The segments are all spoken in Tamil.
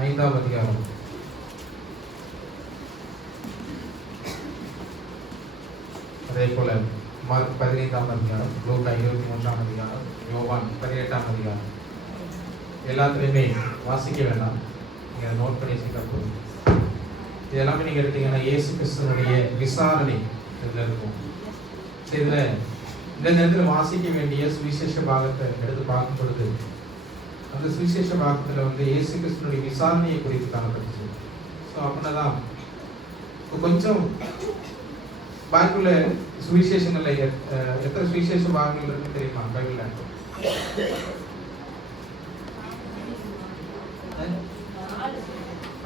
5ஆம் அதிகாரம். அதே போல மார்க் 15ஆம் அதிகாரம், லூக்கா 23ஆம் அதிகாரம், யோவான் 18ஆம் அதிகாரம். எல்லாத்துலேயுமே வாசிக்க வேண்டாம், நீங்கள் நோட் பண்ணி வச்சுக்கிட்டா போதும். இது எல்லாமே நீங்கள் எடுத்தீங்கன்னா இயேசு கிறிஸ்துவனுடைய விசாரணை இதில் இருக்கும். இதில் இந்த நேரத்தில் வாசிக்க வேண்டிய சுவிசேஷ பாகத்தை எடுத்து பார்க்கும் பொழுது அந்த சுவிசேஷ பாகத்தில் வந்து இயேசு கிறிஸ்துவனுடைய விசாரணையை குறித்து காணப்பட்டுச்சு. ஸோ அப்படின்னா தான் கொஞ்சம் பைபிள்ல சுவிசேஷங்கள்ல எத்தனை சுவிசேஷ பாகங்கள் இருக்குன்னு தெரியுமா? பைபிள்ல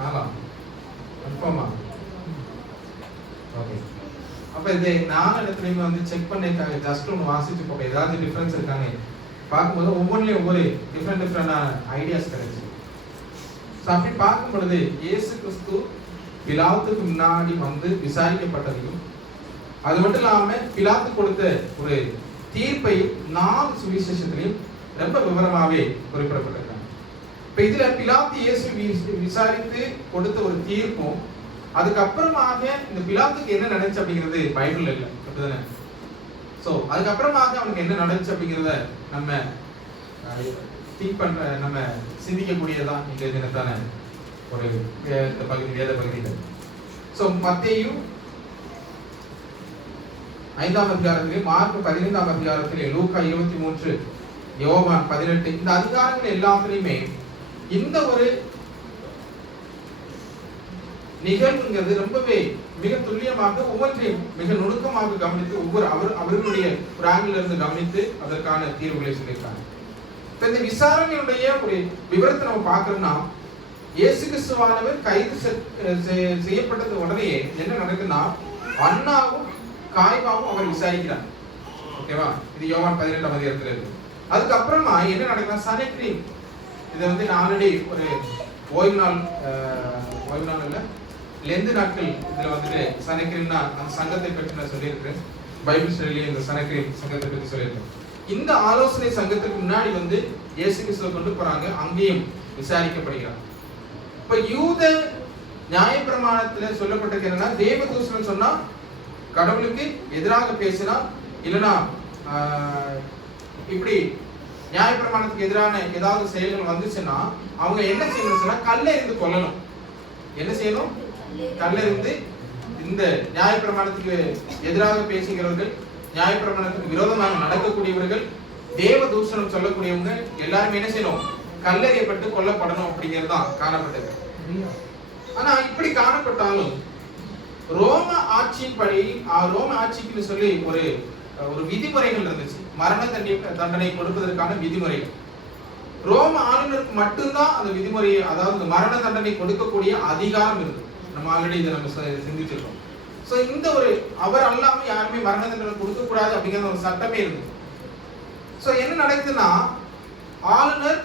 4. கன்ஃபார்மா? ஓகே. அப்ப இது 4 இடத்துலையுமே வந்து செக் பண்ணிருக்காங்க. ஜஸ்ட் ஒன்று வாசிச்சு போக ஏதாவது டிஃபரன்ஸ் இருக்காங்க பார்க்கும்போது ஒவ்வொன்றிலையும் ஒவ்வொரு டிஃப்ரெண்டான ஐடியாஸ் கிடைச்சு. ஸோ அப்படி பார்க்கும் பொழுது இயேசு கிறிஸ்து பிலாத்துக்கு முன்னாடி வந்து விசாரிக்கப்பட்டதையும் அது மட்டும் இல்லாமல் பிலாத்து கொடுத்த ஒரு தீர்ப்பையும் 4 சுவிசேஷத்திலையும் ரொம்ப விவரமாகவே குறிப்பிடப்பட்டிருக்காங்க. இப்போ இதில் பிலாத்து இயேசு விசாரித்து கொடுத்த ஒரு தீர்ப்பும் அதுக்கப்புறமாக இந்த பிலாத்துக்கு என்ன நடந்துச்சு அப்படிங்கிறது பைபிள் இல்லை, அப்படிதானே? ஸோ அதுக்கப்புறமாக அவனுக்கு என்ன நடந்துச்சு அப்படிங்கிறத நம்ம திங்க் பண்ற நம்ம சிந்திக்கக்கூடியதான் இந்த தினத்தான ஒரு பகுதி, வேத பகுதிகள். ஸோ மத்தேயு 5ஆம் அதிகாரத்திலே, மார்க் 15ஆம் அதிகாரத்திலே, லூக்கா 23, யோவான் 18, இந்த அதிகாரங்கள் எல்லாத்திலையுமே இந்த ஒரு நிகழ்வுங்கிறது ரொம்பவே மிக துல்லியமாக ஒவ்வொன்றையும் மிக நுணுக்கமாக கவனித்து ஒவ்வொரு அவர்களுடைய ஒரு ஆங்கிள் இருந்து கவனித்து அதற்கான தீர்வுகளை சொல்லியிருக்காங்க. இந்த விசாரணையுடைய ஒரு விவரத்தை நம்ம பார்க்கணும்னா இயேசு கிறிஸ்துவானவர் கைது செய்யப்பட்டது உடனே என்ன நடக்குதுன்னா அன்னாவும் காய்பாவும் அவர் விசாரிக்கிறார். ஓகேவா? இது யோவான் 18ஆம் அதிகாரத்துல இருக்கு. அதுக்கப்புறமா என்ன நடக்குதுன்னா சனக்கிரீம், இதை வந்து நான் ஆல்ரெடி ஒரு ஓய்வு நாள் இல்லை லெந்து நாட்கள் இதில் வந்துட்டு சனக்கிரீம்னா அந்த சங்கத்தை பற்றி நான் சொல்லியிருக்கிறேன். பைபிள் ஸ்டடியிலே இந்த சனக்கிரீம் சங்கத்தை பற்றி சொல்லியிருக்கேன். இந்த ஆலோசனை சங்கத்துக்கு முன்னாடி வந்து இயேசு கிறிஸ்துவை கொண்டு போறாங்க, அங்கேயும் விசாரிக்கப்படுகிறார். இப்ப யூத நியாயப்பிரமாணத்துல சொல்லப்பட்டிருக்கு என்னன்னா, தேவதூஷணம் சொன்னா கடவுளுக்கு எதிராக பேசினா இல்லைன்னா இப்படி நியாயப்பிரமாணத்துக்கு எதிரான ஏதாவது செயல்கள் வந்துச்சுன்னா அவங்க என்ன செய்யணும் சொன்னா கல்லெறிந்து கொல்லணும். என்ன செய்யணும்? கல்லெறிந்து. இந்த நியாயப்பிரமாணத்துக்கு எதிராக பேசுகிறவர்கள், நியாயப்பிரமாணத்துக்கு விரோதமாக நடக்கக்கூடியவர்கள், தேவ தூஷணம் சொல்லக்கூடியவங்க எல்லாருமே என்ன செய்யணும்? கல்லெறியப்பட்டு கொல்லப்படணும் அப்படிங்கிறது தான் காணப்பட்டது. ஆனா இப்படி காணப்பட்டாலும் ரோம ஆட்சியின்படி, ரோம ஆட்சிக்கு சொல்லி ஒரு விதிமுறைகள் இருந்துச்சு. மரண தண்டனை கொடுப்பதற்கான விதிமுறைகள். ரோம ஆளுநருக்கு மட்டும்தான் அந்த விதிமுறையை, அதாவது மரண தண்டனை கொடுக்கக்கூடிய அதிகாரம் இருக்கு. நம்ம ஆல்ரெடி இதை நம்ம சிந்திச்சிருக்கோம். ஸோ இந்த ஒரு அவர் அல்லாம யாருமே மரண தண்டனை கொடுக்க கூடாது அப்படிங்கிற ஒரு சட்டமே இருக்கு. ஸோ என்ன நடக்குதுன்னா ஆளுநர்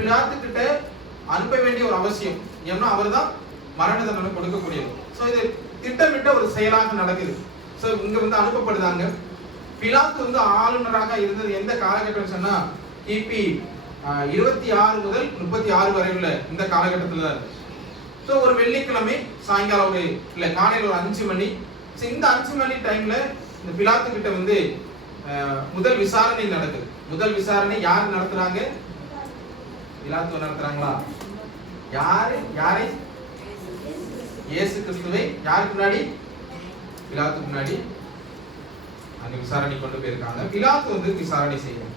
பிலாத்து கிட்ட அனுப்ப வேண்டிய ஒரு அவசியம். ஏன்னா அவர் தான் மரண தண்டனை கொடுக்கக்கூடியவர். ஸோ இது திட்டமிட்ட ஒரு செயலாக நடக்குது. ஸோ இங்க வந்து அனுப்பப்படுதாங்க. பிலாத்து வந்து ஆளுநராக இருந்தது எந்த காலகட்டம் சொன்னா கிபி 26 முதல் 36 வரை உள்ள இந்த காலகட்டத்தில். ஸோ ஒரு வெள்ளிக்கிழமை சாயங்காலம் காலையில் ஒரு 5 மணி. ஸோ இந்த 5 மணி டைம்ல இந்த பிலாத்து கிட்ட வந்து முதல் விசாரணை நடக்குது. முதல் விசாரணை யார் நடத்துறாங்க? பிலாத்து நடத்துறாங்களா? யாரை? இயேசு கிறிஸ்துவை யாருக்கு முன்னாடி? பிலாத்துக்கு முன்னாடி அங்க விசாரணை கொண்டு போயிருக்காங்க. பிலாத்து வந்து விசாரணை செய்யணும்.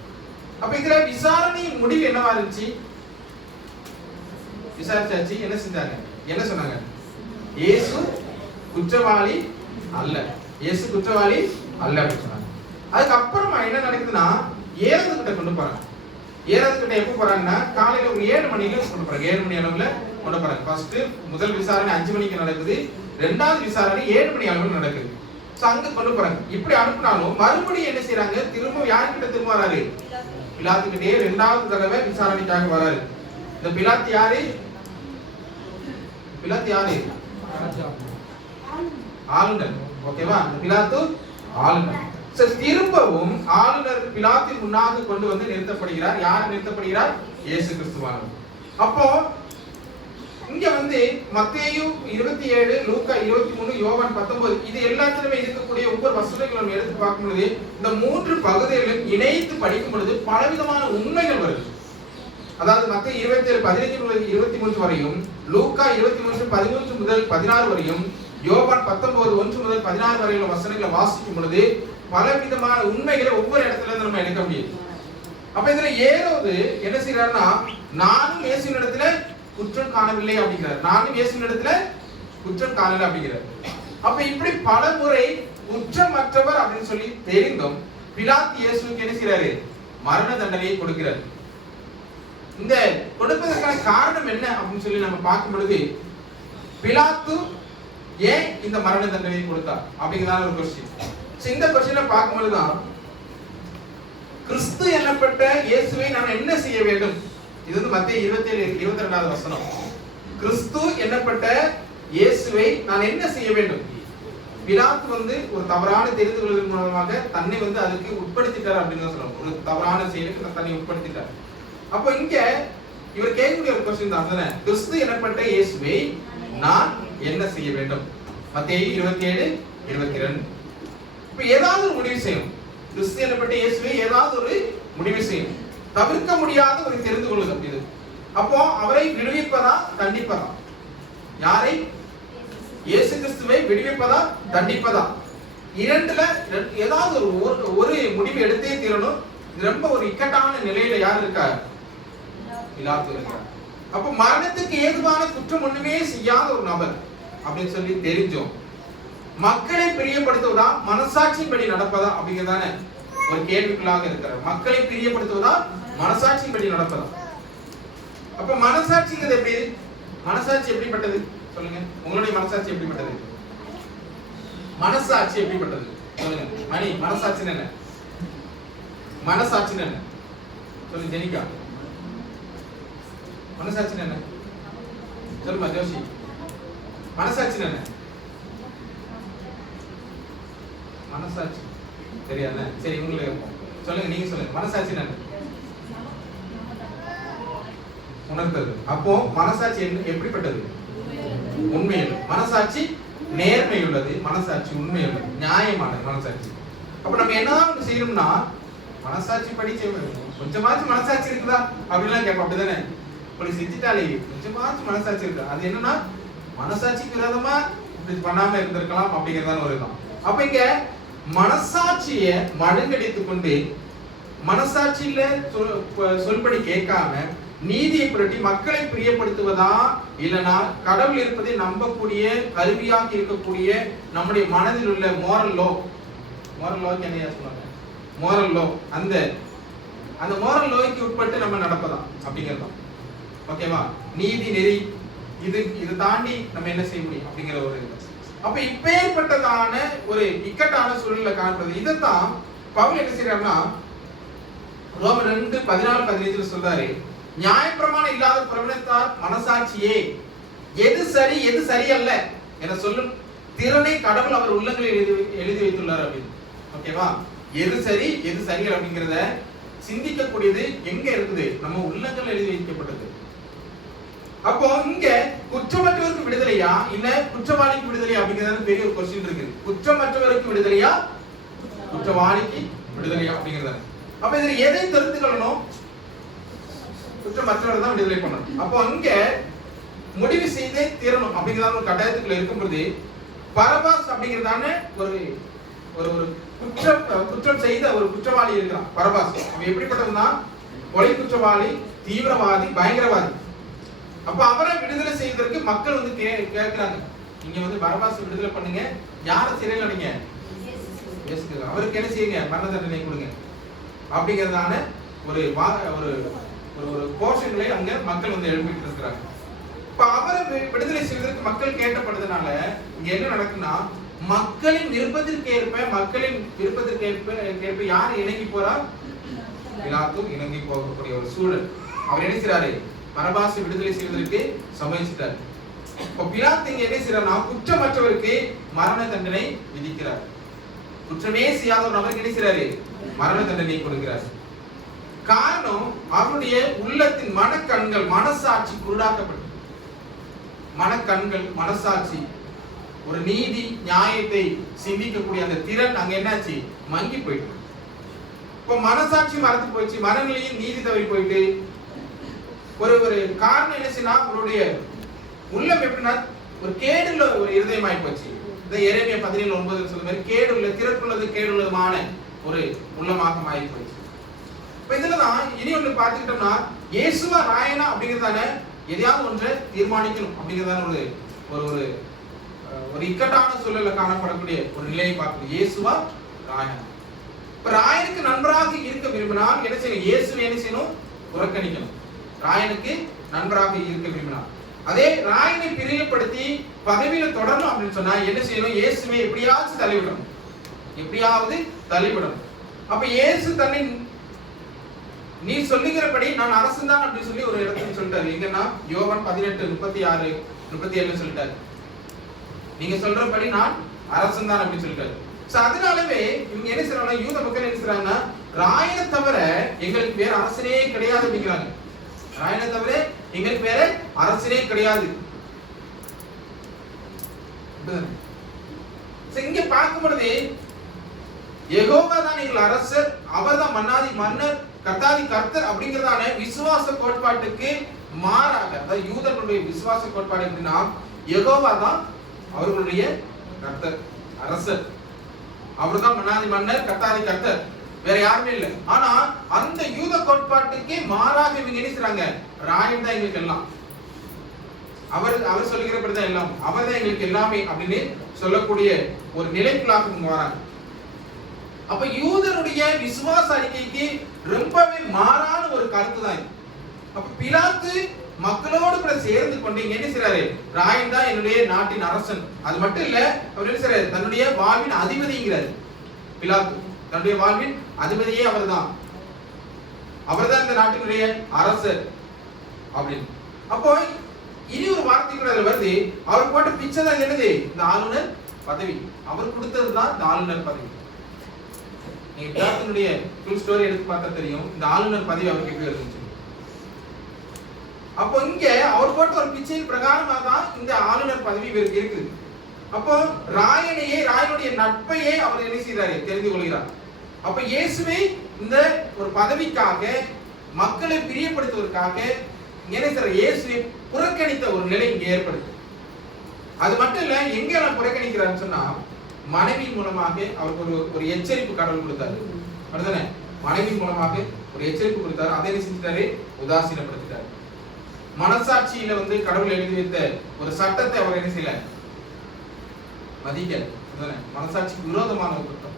அப்ப இதுல விசாரணையின் முடிவு என்னவா இருந்துச்சு? விசாரிச்சாச்சு. என்ன செஞ்சாங்க? என்ன சொன்னாங்க? இயேசு குற்றவாளி அல்ல, இயேசு குற்றவாளி அல்ல அப்படின்னு சொன்னாங்க. அதுக்கப்புறமா என்ன நடக்குதுன்னா ஏரோது கிட்ட கொண்டு போறாங்க. ஏரோது கிட்ட எப்போ போறாங்கன்னா காலையில ஒரு 7 மணிக்கு கொண்டு போறாங்க. 7 மணி அளவுல கொண்டு போறாங்க. ஃபர்ஸ்ட் முதல் விசாரணை 5 மணிக்கு நடக்குது. 2வது விசாரணை 7 மணி அளவுல நடக்குது. அங்க கொண்டு போறாங்க. இப்படி அனுப்பினாலும் மறுபடியும் என்ன செய்யறாங்க? திரும்ப யாருக்கிட்ட திரும்ப வராரு? பிலாத்து கிட்டே 2வது தடவை விசாரணைக்காக வராரு. இந்த பிலாத்து யாரு? ஆளுநர். ஓகேவா? பிலாத்து ஆளுநர். திரும்பவும் ஆளுநர் பிலாத்தின் முன்னாக கொண்டு வந்து நிறுத்தப்படுகிறார். யார் நிறுத்தப்படுகிறார்? இயேசு கிறிஸ்துவானவர். அப்போ இங்க மத்தேயு 27, லூக்கா 23, யோவான் 19 இது எல்லாத்திலுமே இருக்கக்கூடிய ஒவ்வொரு வசனங்களும் எடுத்து பார்க்கும் பொழுது இந்த மூன்று பகுதிகளிலும் இணைத்து படிக்கும் பொழுது பலவிதமான உண்மைகள் வருது. அதாவது மத்தேயு 27 15 முதல் 23 வரையும், லூக்கா 23 13 முதல் 16 வரையும், யோவான் 19 1 முதல் 16 வரையுள்ள வசனங்களை வாசிக்கும் பொழுது பலவிதமான உண்மைகளை ஒவ்வொரு இடத்துல இருந்து நம்ம எடுக்க முடியும். அப்ப இதுல ஏரோது என்ன செய்யறாருன்னா, நானும் இயேசுவின் இடத்துல குற்றம் காணவில்லை அப்படிங்கிறார். நானும் இயேசுவின் இடத்துல குற்றம் காணல அப்படிங்கிறார். அப்ப இப்படி பல முறை குற்றமற்றவர் அப்படின்னு சொல்லி தெரிந்தும் பிலாத்து இயேசுவுக்கு என்ன செய்யறாரு? மரண தண்டனையை கொடுக்கிறார். இந்த கொடுப்பதற்கான காரணம் என்ன அப்படின்னு சொல்லி நம்ம பார்க்கும் பொழுது, பிலாத்து ஏன் இந்த மரண தண்டனையை கொடுத்தார் அப்படிங்கிறதான ஒரு கொஸ்டின். இந்த கொஸ்டினை பார்க்கும் பொழுதுதான் கிறிஸ்து எனப்பட்ட இயேசுவை நாம் என்ன செய்ய வேண்டும்? இது மத்தேயு 27 22வது வசனம். கிறிஸ்து என்னப்பட்ட இயேசுவை நான் என்ன செய்ய வேண்டும்? பிலாத்து ஒரு தவறான தெரிந்து கொள்வதன் மூலமாக தன்னை அதுக்கு உட்படுத்திட்டார் அப்படின்னு தான் சொல்லணும். ஒரு தவறான செயலுக்கு தன்னை உட்படுத்திட்டார். அப்போ இங்க இவர் கேட்கக்கூடிய ஒரு கொஸ்டின் தான், கிறிஸ்து எனப்பட்ட இயேசுவை நான் என்ன செய்ய வேண்டும்? மத்தேயு 27 22. இப்ப ஏதாவது ஒரு முடிவு செய்யும். கிறிஸ்து எனப்பட்ட இயேசுவை ஏதாவது ஒரு முடிவு செய்யும். தவிர்க்க முடியாத ஒரு தெரிந்து கொள்ளுதல் இது. அப்போ அவரை விடுவிப்பதா தண்டிப்பதா? யாரை? இயேசு கிறிஸ்துவை விடுவிப்பதா தண்டிப்பதா? இரண்டுல ஏதாவது ஒரு முடிவு எடுத்தே தீரணும். ரொம்ப ஒரு இக்கட்டான நிலையில யார் இருக்கா? பிலாத்து இருக்கார். அப்ப மரணத்துக்கு ஏதுவான குற்றம் ஒண்ணுமே செய்யாத ஒரு நபர் அப்படின்னு சொல்லி தெரிஞ்சோம். மக்களை பிரியப்படுத்துவதா மனசாட்சியின்படி நடப்பதா அப்படிங்கிறதான ஒரு கேள்விக்குள்ளாக இருக்கிறார். மக்களை பிரியப்படுத்துவதா மனசாட்சியின்படி நடப்பதா? அப்ப மனசாட்சிங்கிறது எப்படி? மனசாட்சி எப்படிப்பட்டது சொல்லுங்க. உங்களுடைய மனசாட்சி எப்படிப்பட்டது? மனசாட்சி எப்படிப்பட்டது சொல்லுங்க. மணி, மனசாட்சி என்ன? மனசாட்சி என்ன சொல்லுங்க. ஜெனிகா, மனசாட்சி என்ன சொல்லுமா? ஜோஷி, மனசாட்சி என்ன? மனசாட்சி தெரியாத? சரி, உங்களுக்கு சொல்லுங்க, நீங்க சொல்லுங்க. மனசாட்சி என்ன? உணர்த்தது. அப்போ மனசாட்சி எப்படிப்பட்டது? உண்மையுள்ளது. மனசாட்சி நேர்மை உள்ளது. மனசாட்சி உண்மை உள்ளது, நியாயமானது மனசாட்சி. அப்ப நம்ம என்னதான் செய்யணும்னா, மனசாட்சி படிச்சு கொஞ்சமாச்சும் மனசாட்சி இருக்குதா அப்படிலாம் கேட்போம். அப்படிதானே? இப்படி செஞ்சுட்டாலே கொஞ்சமாச்சும் மனசாட்சி இருக்கு. அது என்னன்னா, மனசாட்சிக்கு விரோதமா இப்படி பண்ணாம இருந்திருக்கலாம் அப்படிங்கறதான ஒரு இதுதான். அப்ப இங்க மனசாட்சியை மழுங்கடித்துக் கொண்டு மனசாட்சியில சொல்படி கேட்காம நீதியை புரட்டி மக்களை பிரியப்படுத்துவதா, இல்லனா கடவுள் இருப்பதை நம்பக்கூடிய கருவியாக இருக்கக்கூடிய நம்முடைய மனதில் உள்ள மோரல் லோ என்ன சொல்லுவாங்க? மோரல் லோ, அந்த மோரல் லோய்க்கு உட்பட்டு நம்ம நடப்பதா அப்படிங்கிறதா. ஓகேவா? நீதி நெறி இது தாண்டி நம்ம என்ன செய்ய முடியும் அப்படிங்கிற ஒரு இது. அப்ப இப்பேற்பட்டதான ஒரு இக்கட்டான சூழல்ல காண்பது. இதைத்தான் பவுல் என்ன செய்யறாருன்னா, ரோமர் 2:14-15 சொல்றாரு, நியாயப்பிரமாணம் இல்லாத பிரபலத்தார் மனசாட்சியே எது சரி எது சரியல்ல என சொல்லும் திறனை கடவுள் அவர் உள்ளங்களில் எழுதி வைத்துள்ளார் அப்படின்னு. ஓகேவா? எது சரி எது சரியல் அப்படிங்கிறத சிந்திக்கக்கூடியது எங்க இருக்குது? நம்ம உள்ளங்கள் எழுதி வைக்கப்பட்டது. அப்போ இங்க குற்றமற்றவருக்கு விடுதலையா இல்ல குற்றவாளிக்கு விடுதலையா அப்படிங்கிறது பெரிய ஒரு கொஸ்டின் இருக்கு. குற்றமற்றவருக்கு விடுதலையா குற்றவாளிக்கு விடுதலையா அப்படிங்கிறது. அப்ப இதுல எதை தெரிந்து கொள்ளணும்? குற்றமற்றவர் தான் விடுதலை பண்ணணும். அப்போ அங்க முடிவு செய்தே தீரணும் அப்படிங்கிறதான ஒரு கட்டாயத்துக்குள்ள இருக்கும்போது பரபாஸ் அப்படிங்கிறதான ஒரு ஒரு குற்றம் செய்த ஒரு குற்றவாளி இருக்கிறான் பரபாஸ். அவன் எப்படிப்பட்டவன்னா, கொலை குற்றவாளி, தீவிரவாதி, பயங்கரவாதி. அப்ப அவரை விடுதலை செய்வதற்கு மக்கள் கேட்கிறாங்க, நீங்க பரபாஸ் விடுதலை பண்ணுங்க, யாரை சிறையில் அடைங்க, அவருக்கு என்ன செய்யுங்க, மரண தண்டனை கொடுங்க அப்படிங்கிறதான ஒரு ஒரு போர்ஷன்களை அங்க மக்கள் எழுப்பிட்டு இருக்கிறாங்க. இப்ப அவரை விடுதலை செய்வதற்கு மக்கள் கேட்டப்படுறதுனால இங்க என்ன நடக்குன்னா, மக்களின் விருப்பத்திற்கேற்ப யார் இணங்கி போறா? பிலாத்து இணங்கி போகக்கூடிய ஒரு சூழல். அவர் என்ன செய்றாரு? பரபாசை விடுதலை செய்வதற்கு சம்மதிச்சிட்டார். இப்ப பிலாத்து இங்க என்ன செய்யறாருன்னா, குற்றமற்றவருக்கு மரண தண்டனை விதிக்கிறார். குற்றமே செய்யாத ஒரு நபருக்கு என்ன செய்றாரு? மரண தண்டனை கொடுக்கிறார். காரணம் அவருடைய உள்ளத்தின் மனக்கண்கள், மனசாட்சி குருடாக்கப்பட்டது. மனக்கண்கள், மனசாட்சி, ஒரு நீதி நியாயத்தை சிந்திக்கக்கூடிய அந்த திறன் அங்க என்னாச்சு, மங்கி போயிட்டு. இப்போ மனசாட்சி மறந்து போயிடுச்சு, மனநிலையும் நீதி தவறி போயிட்டு. ஒரு காரணம் என்னச்சுன்னா, அவருடைய உள்ளம் எப்படின்னா ஒரு கேடுள்ள ஒரு இருதயமாய் போச்சு. இந்த எரேமியா 17:9 சொல்ற மாதிரி கேடுள்ள, திறக்குள்ளது கேடுள்ளதுமான ஒரு உள்ளமாக மாறி போயிடுச்சு. இப்ப இதுலதான் இனி ஒன்று பார்த்துக்கிட்டோம்னா, இயேசுவா ராயனா அப்படிங்கிறதான எதையாவது ஒன்றை தீர்மானிக்கணும் அப்படிங்கிறதான ஒரு ஒரு இக்கட்டான சூழல்ல காணப்படக்கூடிய ஒரு நிலையை பார்க்கணும். இயேசுவா ராயனா. இப்ப ராயனுக்கு நண்பராக இருக்க விரும்பினால் என்ன செய்யணும்? இயேசுவை என்ன செய்யணும்? புறக்கணிக்கணும். ராயனுக்கு நண்பராக இருக்க விரும்பினார். அதே ராயனை பிரியப்படுத்தி பதவியில தொடரணும் அப்படின்னு சொன்னா என்ன செய்யணும்? இயேசுவை எப்படியாவது தள்ளிவிடணும், எப்படியாவது தள்ளிவிடணும். அப்ப இயேசு தன்னை நீ சொல்லுகிறபடி நான் அரசன் தான் அப்படின்னு சொல்லி ஒரு இடத்துல சொல்லிட்டாரு. எங்கன்னா யோவான் 18:36-37 சொல்லிட்டாரு. நீங்க சொல்றபடி நான் அரசன் தான் அப்படின்னு சொல்லிட்டாரு. அதனாலவே இவங்க என்ன செய்யறாங்க? யூத மக்கள் என்ன செய்யறாங்கன்னா, ராயனை தவிர எங்களுக்கு வேற அரசனே கிடையாது அப்படிங்கிறாங்க. ராயனை தவிர எங்களுக்கு வேற அரசனே கிடையாது. இங்க பார்க்கும் பொழுது யெகோவா தான் எங்கள் அரசர், அவர் தான் மன்னாதி மன்னர், கர்த்தாதி கர்த்தர் அப்படிங்கிறதான விசுவாச கோட்பாட்டுக்கு மாறாக, அதாவது யூதர்களுடைய விசுவாச கோட்பாடு எப்படின்னா, யெகோவா தான் அவர்களுடைய கர்த்தர், அரசர், அவர் தான் மன்னாதி மன்னர், கர்த்தாதி கர்த்தர், வேற யாருமே இல்லை. ஆனா அந்த யூத கோட்பாட்டுக்கு மாறாக இவங்க என்ன செய்றாங்க? ராயன் தான் எங்களுக்கு எல்லாம், அவர் சொல்லுகிறபடிதான் எல்லாம், அவர் தான் எங்களுக்கு எல்லாமே அப்படின்னு சொல்லக்கூடிய ஒரு நிலைக்குள்ளாக இவங்க வராங்க. அப்ப யூதருடைய விசுவாச அறிக்கைக்கு ரொம்பவே மாறான ஒரு கருத்து தான் இது. அப்ப பிலாத்து மக்களோடு கூட சேர்ந்து கொண்டு என்ன செய்றாரு? ராயன் தான் என்னுடைய நாட்டின் அரசன், அது மட்டும் இல்ல, அவர் என்ன செய்றாரு? தன்னுடைய வாழ்வின் அதிபதிங்கிறாரு. பிலாத்து தன்னுடைய வாழ்வின் அதிபதியே அவர்தான், அவர்தான் இந்த நாட்டினுடைய அரசர் அப்படின்னு. அப்போ இனி ஒரு வார்த்தை கூட வருது, அவர் போட்ட பிச்சை தான் என்னது? இந்த ஆளுநர் பதவி. அவர் கொடுத்ததுதான் இந்த ஆளுநர் பதவி. நீங்க பிலாத்துனுடைய ஃபுல் ஸ்டோரி எடுத்து பார்த்தா தெரியும், இந்த ஆளுநர் பதவி அவருக்கு எப்படி இருந்துச்சு. அப்போ இங்க அவர் போட்ட ஒரு பிச்சையின் பிரகாரமாக தான் இந்த ஆளுநர் பதவி இவருக்கு இருக்குது. அப்போ ராயனையே, ராயனுடைய நட்பையே அவர் என்ன செய்யறாரு? தெரிந்து கொள்கிறார். அப்ப இயேசுவை இந்த ஒரு பதவிக்காக, மக்களை பிரியப்படுத்துவதற்காக என்ன செய்யற? இயேசுவை புறக்கணித்த ஒரு நிலை இங்க ஏற்படுது. அது மட்டும் இல்ல, எங்க எல்லாம் புறக்கணிக்கிறான்னு சொன்னா, மனைவி மூலமாக அவருக்கு ஒரு எச்சரிப்பு கடவுள் கொடுத்தாரு. அப்படிதானே? மனைவி மூலமாக ஒரு எச்சரிப்பு கொடுத்தாரு. அதை என்ன செஞ்சிட்டாரு? உதாசீனப்படுத்திட்டாரு. மனசாட்சியில கடவுள் எழுதி வைத்த ஒரு சட்டத்தை அவர் என்ன செய்யல? மதிக்கல. மனசாட்சிக்கு விரோதமான ஒரு குற்றம்,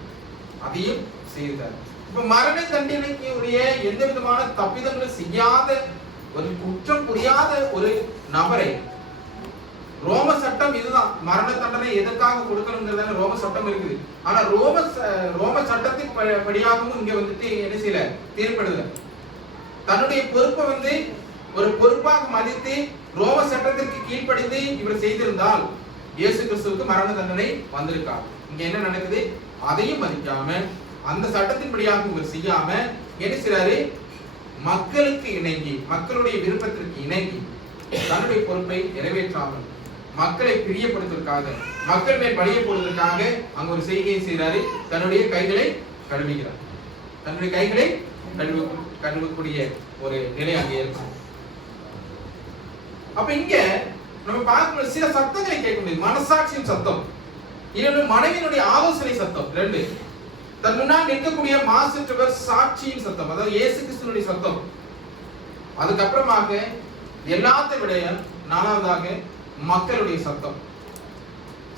அதையும் செய்தார். இப்ப மரண தண்டனைக்கு உரிய எந்த விதமான தப்பிதங்களும் செய்யாத, ஒரு குற்றம் புரியாத ஒரு நபரை, ரோம சட்டம் இதுதான், மரண தண்டனை எதற்காக கொடுக்கணுங்கிறதான ரோம சட்டம் இருக்குது. ஆனா ரோம சட்டத்தின் படியாகவும் இங்க என்ன செய்யல? தீர்ப்படுதல. தன்னுடைய பொறுப்பை ஒரு பொறுப்பாக மதித்து ரோம சட்டத்திற்கு கீழ்ப்படிந்து இவர் செய்திருந்தால் இயேசு கிறிஸ்துவுக்கு மரண தண்டனை வந்திருக்கார். இங்க என்ன நடக்குது? அதையும் மதிக்காம, அந்த சட்டத்தின்படியாக இவர் செய்யாம என்ன செய்றாரு? மக்களுக்கு இணங்கி, மக்களுடைய விருப்பத்திற்கு இணங்கி, தன்னுடைய பொறுப்பை நிறைவேற்றாமல், மக்களை பிரியப்படுத்துவதற்காக, மக்கள் மேல் பழிய போடுவதற்காக அங்க ஒரு செய்கையை செய்கிறாரு. தன்னுடைய கைகளை கழுவுகிறார். தன்னுடைய கைகளை கழுவக்கூடிய ஒரு நிலை அங்கே இருக்கும். அப்ப இங்க நம்ம பார்க்கும் சில சத்தங்களை கேட்க முடியும். மனசாட்சியின் சத்தம், இன்னொன்று மனைவியினுடைய ஆலோசனை சத்தம், ரெண்டு. தன் முன்னால் நிற்கக்கூடிய மாசற்றவர் சாட்சியின் சத்தம், அதாவது இயேசு கிறிஸ்துவினுடைய சத்தம். அதுக்கப்புறமாக எல்லாத்தை விட நாலாவதாக மக்களுடைய சத்தம்.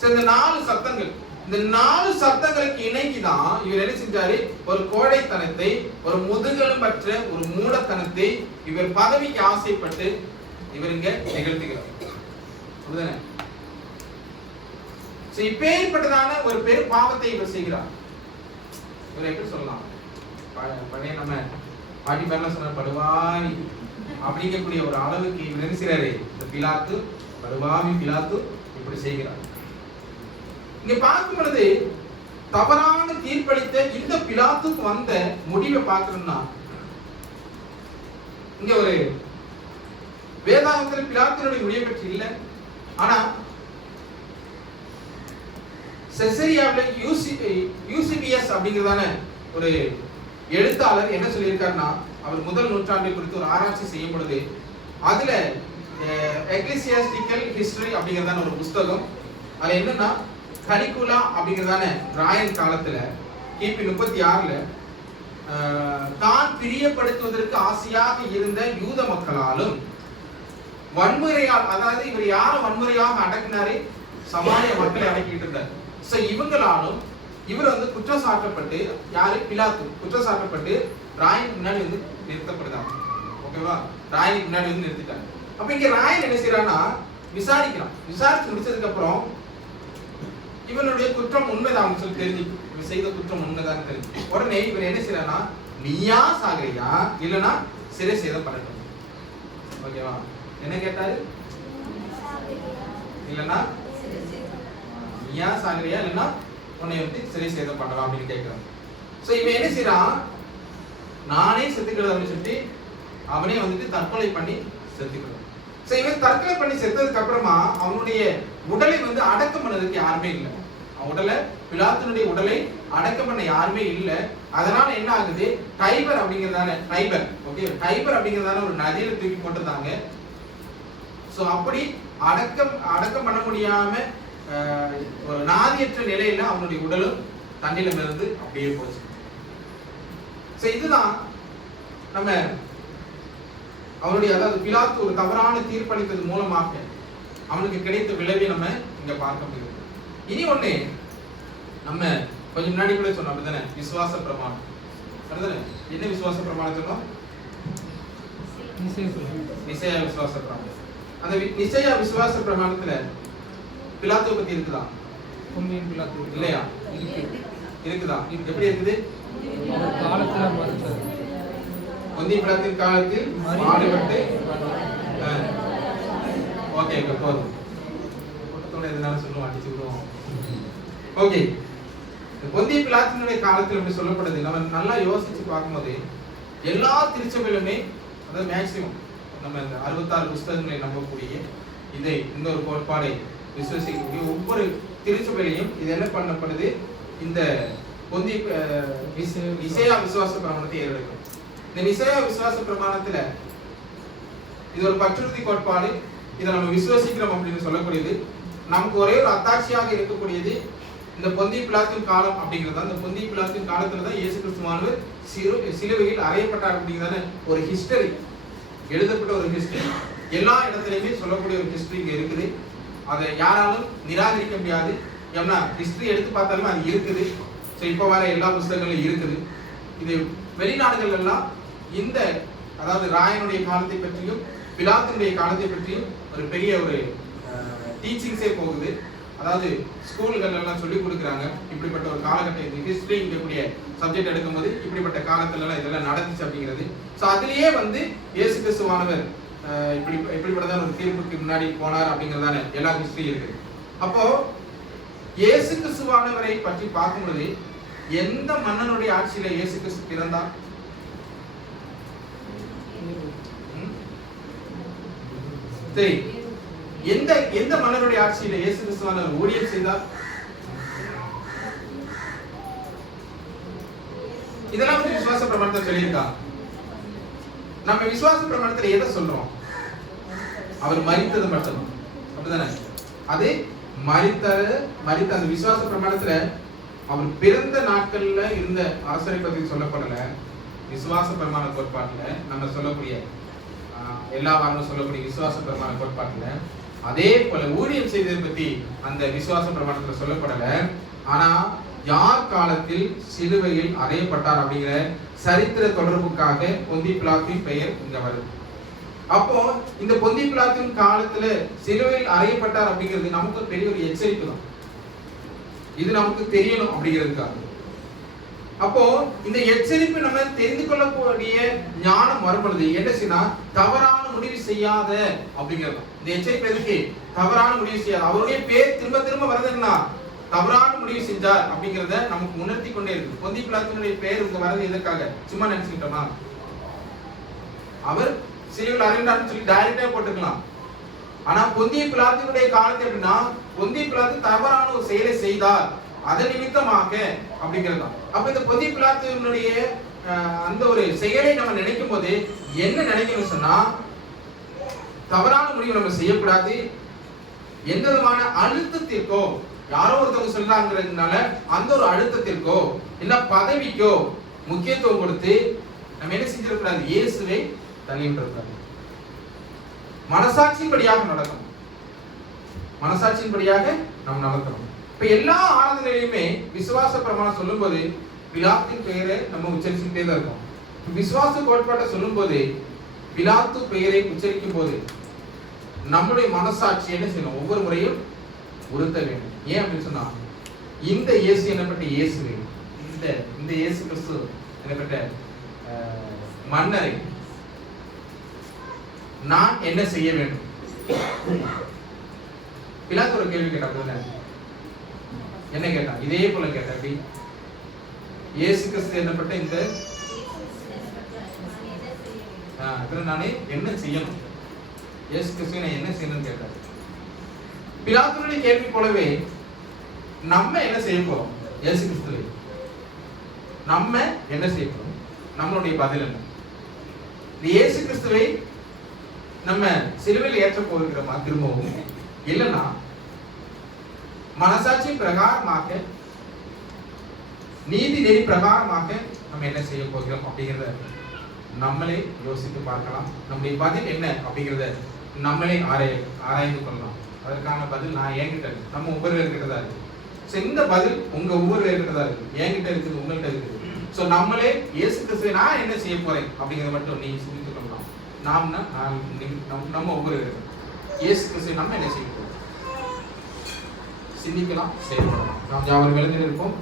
இந்த 4 சத்தங்கள், இந்த 4 சத்தங்களுக்கு இணங்கிதான் இவர் என்ன செஞ்சாரு? ஒரு கோழைத்தனத்தை, ஒரு முதுகெலும்பற்ற ஒரு மூடத்தனத்தை இவர் பதவிக்கு ஆசைப்பட்டு இவர் இங்க நிகழ்த்துகிறார். இப்பேற்பட்டதான ஒரு பெரும் பாவத்தை இவர் செய்கிறார். இவர் எப்படி சொல்லலாம்? பழைய நம்ம பாட்டி பேர்ல சொன்ன படுவாய் அப்படிங்கக்கூடிய ஒரு அளவுக்கு இவர் என்ன செய்றாரு? இந்த பிலாத்து, படுவாவி பிலாத்து இப்படி செய்கிறார். இங்க பார்க்கும் பொழுது தவறான தீர்ப்பளித்த இந்த பிலாத்துக்கு வந்த முடிவை பார்க்கணும்னா, இங்க ஒரு வேதாகமத்தில் பிலாத்தினுடைய முடிவை பற்றி இல்லை. ஆனா செசரியாவில் யூசிபிஎஸ் அப்படிங்கிறதான ஒரு எழுத்தாளர் என்ன சொல்லியிருக்காருன்னா, அவர் முதல் நூற்றாண்டை குறித்து ஒரு ஆராய்ச்சி செய்யும் பொழுது அதுல எக்லிசியாஸ்டிக்கல் ஹிஸ்டரி அப்படிங்கிறதான ஒரு புஸ்தகம், அதுல என்னன்னா கலிகுலா அப்படிங்கிறதான ராயன் காலத்துல கிபி 36ல தான் பிரியப்படுத்துவதற்கு ஆசையாக இருந்த யூத மக்களாலும் வன்முறையால், அதாவது இவர் யார வன்முறையாக அடக்கினாரே, சமாரிய மக்களை அடக்கிட்டு இருந்தார். சோ இவங்களாலும் இவர் வந்து குற்றம் சாட்டப்பட்டு, யாரு பிலாத்து குற்றம் சாட்டப்பட்டு ராயனுக்கு முன்னாடி வந்து நிறுத்தப்படுதாங்க. ஓகேவா, ராயனுக்கு முன்னாடி வந்து நிறுத்திட்டாங்க. அப்ப இங்க ராயன் என்ன செய்யறான்னா விசாரிக்கிறான். விசாரிச்சு முடிச்சதுக்கு அப்புறம் இவனுடைய குற்றம் உண்மைதான் சொல்லி தெரிஞ்சு, இவன் செய்த குற்றம் உண்மைதான் தெரிஞ்சு உடனே இவர் என்ன செய்யறான்னா, நீயா சாகரியா இல்லைன்னா சிறை சேதப்படட்டும். ஓகேவா, என்ன கேட்டாரு? இல்லைன்னா நீயா சாகரியா இல்லைன்னா உன்னை வந்து சிறை சேதப்படலாம் அப்படின்னு கேட்கிறான். சோ இவன் என்ன செய்யறான், நானே செத்துக்கிறது அப்படின்னு சொல்லிட்டு அவனே வந்துட்டு தற்கொலை பண்ணி செத்துக்கிறான். சோ இவன் தற்கொலை பண்ணி செத்ததுக்கு அப்புறமா அவனுடைய உடலை வந்து அடக்கம் பண்ணதுக்கு யாருமே இல்லை. உடலை, பிலாத்தினுடைய உடலை அடக்கம் பண்ண யாருமே இல்லை. அதனால என்ன ஆகுது, டைபர் அப்படிங்கிறதான டைபர் அப்படிங்கிறதான ஒரு நதியில தூக்கி போட்டுருந்தாங்க. சோ அப்படி அடக்கம் பண்ண முடியாம ஒரு நாதியற்ற நிலையில அவனுடைய உடலும் தண்ணியில இருந்து அப்படியே போச்சு. சோ இதுதான் நம்ம அவனுடைய, அதாவது பிலாத்து ஒரு தவறான தீர்ப்பளித்தது மூலமாக அவனுக்கு கிடைத்த விளைவை நம்ம இங்க பார்க்க முடியும். இனி ஒண்ணு, நம்ம கொஞ்சம் முன்னாடி கூட சொன்னோம் அப்படிதானே, விசுவாச பிரமாணம். என்ன விசுவாச பிரமாணம் சொன்னோம்? நிசையா விசுவாச பிரமாணம். அந்த நிசையா விசுவாச பிரமாணத்துல பிலாத்து பத்தி இருக்குதா? இல்லையா? இருக்குதா? எப்படி இருக்குது? பொந்தி பிலாத்தின் காலத்தில் மாடுபட்டு, ஓகே போதும், கூட்டத்தோட எதனால சொல்லுவோம், அடிச்சு விடுவோம். ஓகே, பொந்தி பிலாத்தினுடைய காலத்தில் எப்படி சொல்லப்படுது, நம்ம நல்லா யோசிச்சு பார்க்கும்போது எல்லா திருச்சபையிலுமே, அதாவது மேக்சிமம் நம்ம இந்த 66 புஸ்தகங்களை நம்பக்கூடிய இதை, இந்த ஒரு கோட்பாடை விசுவசிக்கக்கூடிய ஒவ்வொரு திருச்சபையிலையும் இது என்ன பண்ணப்படுது, இந்த பொந்தி நிசையா விசுவாச பிரமாணத்தை ஏறெடுக்கும். இந்த நிசையா விசுவாச பிரமாணத்துல இது ஒரு பற்றுறுதி கோட்பாடு, இதை நம்ம விசுவசிக்கிறோம் அப்படின்னு சொல்லக்கூடியது. நமக்கு ஒரே ஒரு அத்தாட்சியாக இருக்கக்கூடியது இந்த பொந்தி பிலாத்தின் காலம் அப்படிங்கிறது. அந்த பொந்தி பிலாத்தின் காலத்துல தான் இயேசு கிறிஸ்துவானவர் சிலுவையில் அறையப்பட்டார் அப்படிங்கிறதான ஒரு ஹிஸ்டரி, எழுதப்பட்ட ஒரு ஹிஸ்டரி, எல்லா இடத்துலையுமே சொல்லக்கூடிய ஒரு ஹிஸ்டரி இங்க இருக்குது. அதை யாராலும் நிராகரிக்க முடியாது. ஏன்னா ஹிஸ்டரி எடுத்து பார்த்தாலும் அது இருக்குது. ஸோ இப்போ வர எல்லா புஸ்தகங்களும் இருக்குது. இது வெளிநாடுகள் எல்லாம் இந்த, அதாவது ராயனுடைய காலத்தை பற்றியும் பிலாத்தினுடைய காலத்தை பற்றியும் ஒரு பெரிய ஒரு டீச்சிங்ஸே போகுது. அதாவது ஸ்கூல்கள் எல்லாம் சொல்லி கொடுக்குறாங்க, இப்படிப்பட்ட ஒரு காலகட்டம், ஹிஸ்டரி இங்கக்கூடிய சப்ஜெக்ட் எடுக்கும்போது இப்படிப்பட்ட காலத்துல எல்லாம் இதெல்லாம் நடந்துச்சு அப்படிங்கிறது. ஸோ அதுலயே வந்து இயேசு கிறிஸ்துவானவர் இப்படிப்பட்டதான ஒரு தீர்ப்புக்கு முன்னாடி போனார் அப்படிங்கிறதான எல்லா ஹிஸ்டரி இருக்குது. அப்போ இயேசு கிறிஸ்துவானவரை பற்றி பார்க்கும்போது எந்த மன்னனுடைய ஆட்சியில இயேசு கிறிஸ்து பிறந்தார்? சரி, எந்த மன்னனுடைய ஆட்சியில இயேசு கிறிஸ்துவானவர் ஊழியம் செய்தார்? இதெல்லாம் வந்து விசுவாச பிரமாணத்தை சொல்லியிருக்காங்க. நம்ம விசுவாச பிரமாணத்துல எதை சொல்றோம்? அவர் மரித்தது மட்டும், அப்படிதானே? அது மரித்த அந்த விசுவாச பிரமாணத்துல அவர் பிறந்த நாட்கள்ல இருந்த அரசரை பத்தி சொல்லப்படல. விசுவாச பிரமாண கோட்பாட்டுல நம்ம சொல்லக்கூடிய எல்லா வாரமும் சொல்லக்கூடிய விசுவாச பிரமாண கோட்பாட்டுல அதே போல ஊழியம் செய்ததை பத்தி அந்த விசுவாச பிரமாணத்துல சொல்லப்படல. ஆனா யார் காலத்தில் சிலுவையில் அறையப்பட்டார் அப்படிங்கிற சரித்திர தொடர்புக்காக பொந்தி பிலாத்தின் பெயர் இங்க வருது. அப்போ இந்த பொந்தி பிலாத்தின் காலத்துல சிலுவையில் அறையப்பட்டார் அப்படிங்கிறது நமக்கு பெரிய ஒரு எச்சரிப்பு தான். இது நமக்கு தெரியணும் அப்படிங்கிறதுக்காக. அப்போ இந்த எச்சரிப்பு நம்ம தெரிந்து கொள்ளக்கூடிய ஞானம் வரும்பொழுது என்ன செய்யணும், தவறான முடிவு செய்யாத அப்படிங்கிறது. இந்த எச்சரிப்பு எதுக்கு? தவறான முடிவு செய்யாத. அவருடைய பேர் திரும்ப திரும்ப வருதுன்னா தவறான முடிவு செஞ்சார் அப்படிங்கிறத நமக்கு உணர்த்தி கொண்டே இருக்கு. பொந்தி பிலாத்தினுடைய பேர் இங்க வரது எதற்காக? சும்மா நினைச்சுக்கிட்டோமா? அவர் சிலுவையில் அறைந்தார்னு சொல்லி டைரக்டா போட்டுக்கலாம். ஆனா பொந்திய பிலாத்துடைய காலத்தை எப்படின்னா, பொந்திய பிலாத்து தவறான ஒரு செயலை செய்தார், அதன் நிமித்தமாக அப்படிங்கிறது தான். அப்ப இந்த பொந்திய பிலாத்துடைய அந்த ஒரு செயலை நம்ம நினைக்கும் போது என்ன நினைக்கணும் சொன்னா, தவறான முடிவு நம்ம செய்யக்கூடாது. எந்த விதமான அழுத்தத்திற்கோ, யாரோ ஒருத்தவங்க சொல்றாங்கிறதுனால அந்த ஒரு அழுத்தத்திற்கோ இல்ல பதவிக்கோ முக்கியத்துவம் கொடுத்து நம்ம என்ன செஞ்சிடக்கூடாது, இயேசுவை தள்ளிவிடக்கூடாது. மனசாட்சியின்படியாக நடக்கணும், மனசாட்சியின்படியாக நம்ம நடக்கணும். இப்ப எல்லா ஆராதனையிலுமே விசுவாச பிரமாணம் சொல்லும் போது பிலாத்தின் பெயரை நம்ம உச்சரிச்சுட்டே தான் இருக்கோம். விசுவாச கோட்பாட்டை சொல்லும் போது பிலாத்து பெயரை உச்சரிக்கும் போது நம்முடைய மனசாட்சி என்ன செய்யணும், ஒவ்வொரு முறையும் உறுத்த வேண்டும். ஏன் அப்படின்னு சொன்னா, இந்த இயேசு என்னப்பட்ட இயேசுவை, இந்த இயேசு கிறிஸ்து என்னப்பட்ட மன்னரை நான் என்ன செய்ய வேண்டும்? பிலாத்து ஒரு கேள்வி கேட்டா, என்ன கேட்டான்? இதே போல கேட்டா, எப்படி இயேசு கிறிஸ்து என்னப்பட்ட இந்த நானே என்ன செய்யணும், இயேசு கிறிஸ்து நான் என்ன செய்யணும்னு கேட்டார். பிலாத்துடைய கேள்வி போலவே நம்ம என்ன செய்ய போறோம், இயேசு கிறிஸ்துவை நம்ம என்ன செய்ய போறோம், நம்மளுடைய பதில் என்ன? இயேசு கிறிஸ்துவை நம்ம சிலுவையில் ஏற்ற போகிறோமா திரும்பவும், இல்லைன்னா மனசாட்சி பிரகாரமாக, நீதி நெறி பிரகாரமாக நம்ம என்ன செய்ய போகிறோம் அப்படிங்கிறத நம்மளே யோசித்து பார்க்கலாம். நம்முடைய பதில் என்ன அப்படிங்கிறத நம்மளே ஆராய்ந்து கொள்ளலாம். அதற்கான பதில் நான் என்கிட்ட இருக்கு, நம்ம ஒவ்வொருவர்கிட்ட தான் இருக்கு. ஸோ இந்த பதில் உங்க ஒவ்வொருவர்கிட்ட தான் இருக்கு, என்கிட்ட இருக்குது, உங்கள்கிட்ட இருக்குது. ஸோ நம்மளே இயேசு கிறிஸ்துவை நான் என்ன செய்ய போறேன் அப்படிங்கிறத மட்டும் நீங்க சிந்தித்துக் கொள்ளலாம். நம்ம ஒவ்வொருவரும் இயேசு கிறிஸ்துவை நம்ம என்ன செய்ய போறோம் சிந்திக்கலாம், செயல்படலாம். நாம் யாவரும் எழுந்திருப்போம்.